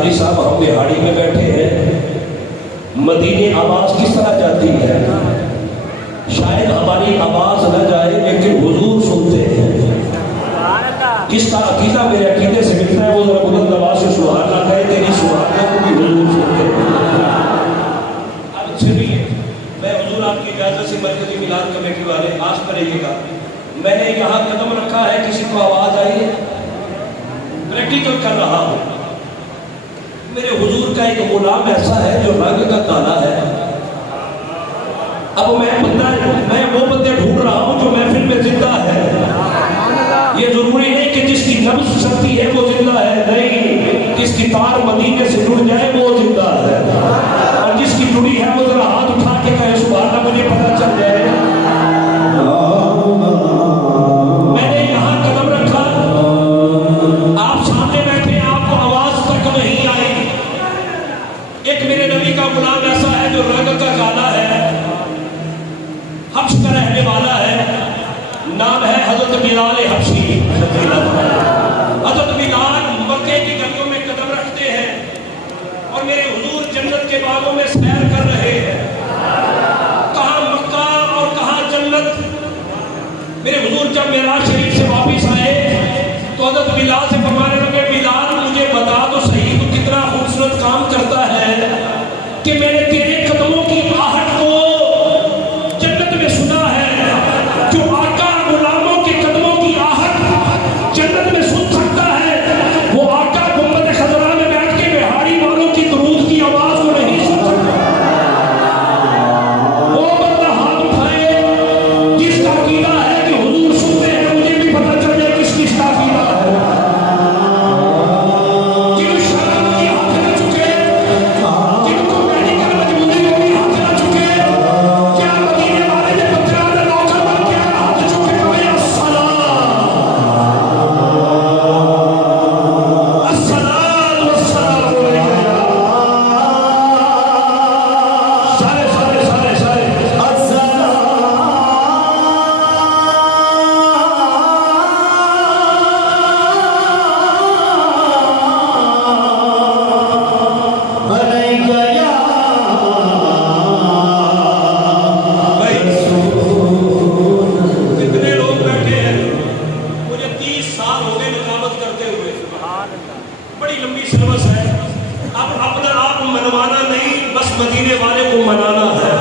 हाजी साहब हम दिहाड़ी में बैठे हैं, मदीने आवाज किस तरह जाती है? शायद हमारी आवाज न जाए लेकिन हुजूर सुनते हैं। किसका अकीदा मेरे अकीदे से मिलता है, वो जरा बुलंद आवाज से सुभान अल्लाह कहे, तेरी सुभान अल्लाह को भी हुजूर सुनते हैं। अब सुनिए, मैं हुजूर आपकी इजाजत से मरकजी मिलाद कमेटी वाले आस पर रहिएगा, मैंने यहाँ कदम रखा है, किसी को आवाज आई है? प्रैक्टिकल कर रहा हूँ। मेरे हुजूर का एक गुलाम ऐसा है जो रंग का काला है। अब मैं वो बंदे ढूंढ रहा हूँ जो महफिल में जिंदा है। ये जरूरी नहीं कि जिसकी नब्ज शक्ति है वो जिंदा है, नहीं, जिसकी तार मदीने से जुड़ जाए वो जिंदा है, और जिसकी जुड़ी है वो जरा हाथ उठा के कहे सुभान अल्लाह, मुझे पता चल जाए। मैंने यहाँ कदम रखा, आप सामने बैठे, आपको आवाज तक नहीं आई। एक मेरे नबी का गुलाम ऐसा है जो रंग का काला है, हब्श का रहने वाला है, नाम है हजरत बिलाल हब्शी। हजरत बिलाल मक्के की गलियों में कदम रखते हैं और मेरे हुजूर जन्नत के बागों में सैर कर रहे हैं। कहाँ मक्का और कहाँ जन्नत। मेरे हुजूर जब मेराज शरीफ से वापिस आए तो हजरत बिलाल से फरमाने लगे, बिलाल मुझे बता तो सही तू कितना खूबसूरत काम करता है कि मैंने तेरे कदमों की आहट को जन्नत में सुना है। जो आका गुलामों के कदमों की आहट जन्नत में सुन सकता है, वो आका गुंबद खजरा में बैठ के बिहारी वालों की दुरूद की आवाज को नहीं सुन सकता। वो बंदा हाथ उठाए जिसका अकीदा है कि हुजूर सुनते हैं, मुझे भी पता चल जाए किस किसका अकीदा है। जिन शर्म की हाथ न चुके, जिनको मेडिकल मजबूरी में भी हाथ न चुके, क्या मदीने वाले ने पत्थर में नौकर बन के हाथ चुके कहे अस्सलाम वस्सलाम अलैका। सारे सारे सारे सारे कितने लोग बैठे हैं? मुझे 30 साल हो गए निकामत करते हुए, बड़ी लंबी सर्विस है। अब अपना आप मनवाना नहीं, बस मदीने वाले को मनाना है।